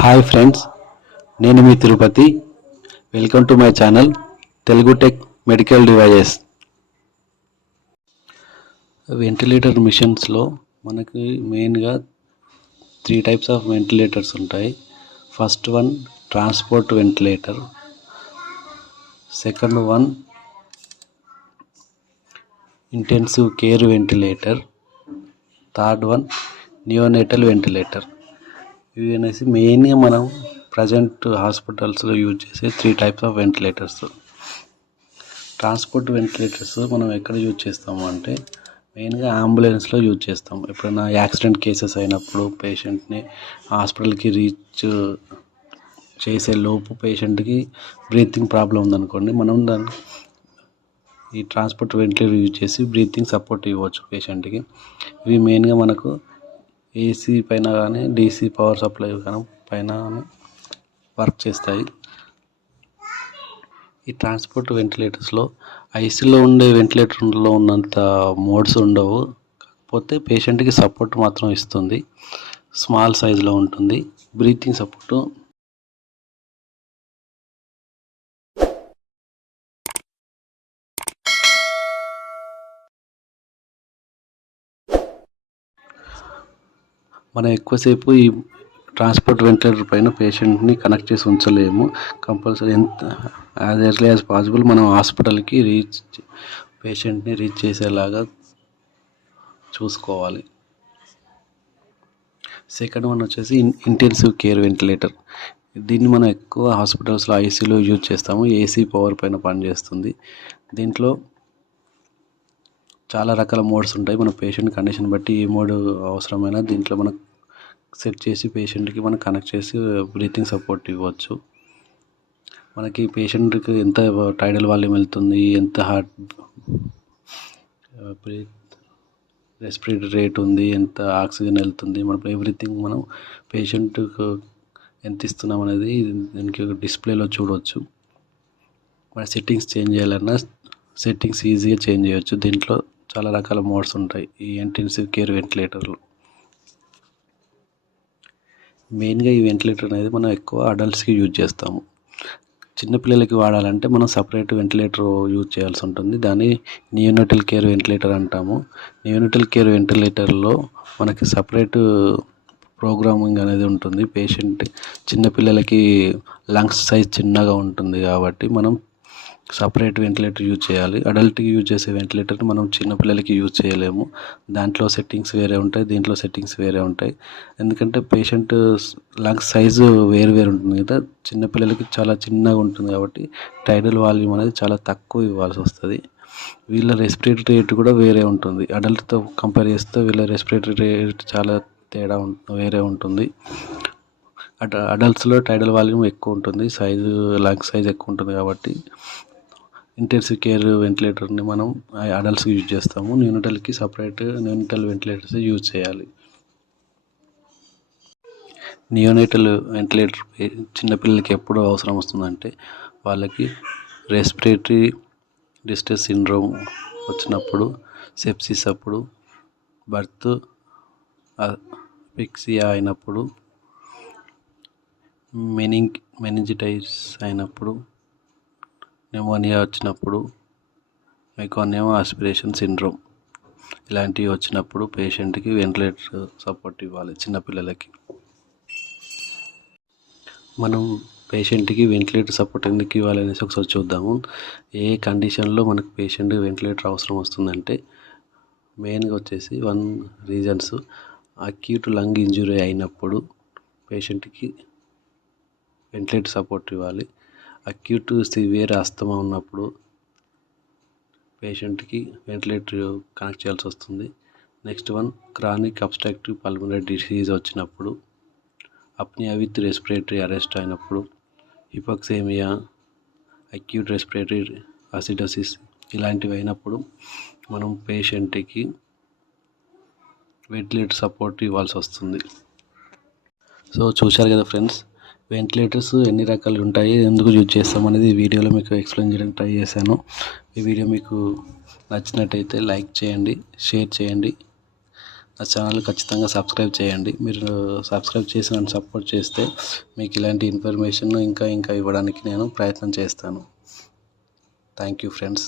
Hi friends, నేను మీ Tirupati. Welcome to my channel Telugu tech medical devices. Ventilator మిషన్స్లో మనకి మెయిన్గా 3 టైప్స్ ఆఫ్ వెంటిలేటర్స్ ఉంటాయి. First one transport ventilator, second one intensive care ventilator, third one neonatal ventilator. ఇవి అనేసి మెయిన్గా మనం ప్రజెంట్ హాస్పిటల్స్లో యూజ్ చేసే 3 types of ventilators. Transport ventilators మనం ఎక్కడ యూజ్ చేస్తాము అంటే మెయిన్గా అంబులెన్స్లో యూజ్ చేస్తాం. ఎప్పుడైనా యాక్సిడెంట్ కేసెస్ అయినప్పుడు పేషెంట్ని హాస్పిటల్కి రీచ్ చేసే లోపు పేషెంట్కి బ్రీతింగ్ ప్రాబ్లం ఉందనుకోండి, మనం దాన్ని ఈ ట్రాన్స్పోర్ట్ వెంటిలేటర్ యూజ్ చేసి బ్రీతింగ్ సపోర్ట్ ఇవ్వచ్చు పేషెంట్కి. ఇవి మెయిన్గా మనకు ఏసీ పైన కానీ డీసీ పవర్ సప్లై కానీ పైన వర్క్ చేస్తాయి. ఈ ట్రాన్స్పోర్ట్ వెంటిలేటర్స్లో ఐసీలో ఉండే వెంటిలేటర్లో ఉన్నంత మోడ్స్ ఉండవు, కాకపోతే పేషెంట్కి సపోర్ట్ మాత్రం ఇస్తుంది. స్మాల్ సైజులో ఉంటుంది. బ్రీతింగ్ సపోర్టు మనం ఎక్కువసేపు ఈ ట్రాన్స్పోర్ట్ వెంటిలేటర్ పైన పేషెంట్ని కనెక్ట్ చేసి ఉంచలేము. కంపల్సరీ ఎంత యాజ్ ఎర్లీ యాజ్ పాసిబుల్ మనం హాస్పిటల్కి పేషెంట్ని రీచ్ చేసేలాగా చూసుకోవాలి. సెకండ్ వన్ వచ్చేసి ఇంటెన్సివ్ కేర్ వెంటిలేటర్. దీన్ని మనం ఎక్కువ హాస్పిటల్స్లో ఐసీలో యూజ్ చేస్తాము. ఏసీ పవర్ పైన పనిచేస్తుంది. దీంట్లో చాలా రకాల మోడ్స్ ఉంటాయి. మన పేషెంట్ కండిషన్ బట్టి ఏ మోడ్ అవసరమైనా దీంట్లో మనం సెట్ చేసి పేషెంట్కి మనం కనెక్ట్ చేసి బ్రీతింగ్ సపోర్ట్ ఇవ్వచ్చు. మనకి పేషెంట్కి ఎంత టైడల్ వాల్యూమ్ వెళ్తుంది, ఎంత హార్ట్ రెస్పిరేటరీ రేట్ ఉంది, ఎంత ఆక్సిజన్ వెళ్తుంది, మనం ఎవ్రీథింగ్ మనం పేషెంట్కు ఎంత ఇస్తున్నాం అనేది దీనికి డిస్ప్లేలో చూడవచ్చు. మన సెట్టింగ్స్ చేంజ్ చేయాలన్నా సెట్టింగ్స్ ఈజీగా చేంజ్ చేయవచ్చు. దీంట్లో చాలా రకాల మోడ్స్ ఉంటాయి ఈ ఇంటెన్సివ్ కేర్ వెంటిలేటర్లో. మెయిన్గా ఈ వెంటిలేటర్ అనేది మనం ఎక్కువ అడల్ట్స్కి యూజ్ చేస్తాము. చిన్నపిల్లలకి వాడాలంటే మనం సపరేట్ వెంటిలేటర్ యూజ్ చేయాల్సి ఉంటుంది. దాన్ని నియోనేటల్ కేర్ వెంటిలేటర్ అంటాము. నియోనేటల్ కేర్ వెంటిలేటర్లో మనకి సపరేట్ ప్రోగ్రామింగ్ అనేది ఉంటుంది. పేషెంట్ చిన్నపిల్లలకి లంగ్స్ సైజ్ చిన్నగా ఉంటుంది కాబట్టి మనం సపరేట్ వెంటిలేటర్ యూజ్ చేయాలి. అడల్ట్కి యూజ్ చేసే వెంటిలేటర్ని మనం చిన్నపిల్లలకి యూజ్ చేయలేము. దాంట్లో సెట్టింగ్స్ వేరే ఉంటాయి, దీంట్లో సెట్టింగ్స్ వేరే ఉంటాయి. ఎందుకంటే పేషెంట్ లంగ్స్ సైజు వేరు వేరు ఉంటుంది కదా. చిన్నపిల్లలకి చాలా చిన్నగా ఉంటుంది కాబట్టి టైడల్ వాల్యూమ్ అనేది చాలా తక్కువ ఇవ్వాల్సి వస్తుంది. వీళ్ళ రెస్పిరేటరీ రేట్ కూడా వేరే ఉంటుంది. అడల్ట్తో కంపేర్ చేస్తే వీళ్ళ రెస్పిరేటరీ రేట్ చాలా తేడా వేరే ఉంటుంది. అడల్ట్స్లో టైడల్ వాల్యూమ్ ఎక్కువ ఉంటుంది, లంగ్ సైజ్ ఎక్కువ ఉంటుంది కాబట్టి ఇంటెన్సివ్ కేర్ వెంటిలేటర్ని మనం అడల్ట్స్కి యూజ్ చేస్తాము. నియోనేటల్కి సపరేట్ నియోనేటల్ వెంటిలేటర్స్ యూజ్ చేయాలి. నియోనేటల్ వెంటిలేటర్ చిన్నపిల్లలకి ఎప్పుడు అవసరం వస్తుందంటే వాళ్ళకి రెస్పిరేటరీ డిస్ట్రెస్ సిండ్రోమ్ వచ్చినప్పుడు, సెప్సిస్ అప్పుడు, బర్త్ అస్ఫిక్సియా అయినప్పుడు, మెనింజిటైటిస్ అయినప్పుడు, న్యూమోనియా వచ్చినప్పుడు, మెకానియం ఆస్పిరేషన్ సిండ్రోమ్ ఇలాంటివి వచ్చినప్పుడు పేషెంట్కి వెంటిలేటర్ సపోర్ట్ ఇవ్వాలి. చిన్నపిల్లలకి మనం పేషెంట్కి వెంటిలేటర్ సపోర్ట్ ఎందుకు ఇవ్వాలి అనేసి ఒకసారి చూద్దాము. ఏ కండిషన్లో మనకు పేషెంట్ వెంటిలేటర్ అవసరం వస్తుందంటే మెయిన్గా వచ్చేసి 1 రీజన్స్ అక్యూట్ లంగ్ ఇంజురీ అయినప్పుడు పేషెంట్కి వెంటిలేటర్ సపోర్ట్ ఇవ్వాలి. అక్యూట్ సివియర్ ఆస్తమా ఉన్నప్పుడు పేషెంట్కి వెంటిలేటర్ కనెక్ట్ చేయాల్సి వస్తుంది. Next one chronic obstructive pulmonary disease వచ్చినప్పుడు, అప్నియా విత్ రెస్పిరేటరీ అరెస్ట్ అయినప్పుడు, హిపోక్సేమియా, అక్యూట్ రెస్పిరేటరీ అసిడోసిస్ ఇలాంటివి అయినప్పుడు మనం పేషెంట్కి వెంటిలేటర్ సపోర్ట్ ఇవ్వాల్సి వస్తుంది. సో చూశారు కదా ఫ్రెండ్స్, వెంటిలేటర్స్ ఎన్ని రకాలు ఉంటాయి, ఎందుకు యూజ్ చేస్తాం అనేది ఈ వీడియోలో మీకు ఎక్స్ప్లెయిన్ చేయడానికి ట్రై చేశాను. ఈ వీడియో మీకు నచ్చినట్టయితే లైక్ చేయండి, షేర్ చేయండి. నా ఛానల్ ఖచ్చితంగా సబ్స్క్రైబ్ చేయండి. మీరు సబ్స్క్రైబ్ చేసి నన్ను సపోర్ట్ చేస్తే మీకు ఇలాంటి ఇన్ఫర్మేషన్ ఇంకా ఇవ్వడానికి నేను ప్రయత్నం చేస్తాను. Thank you friends.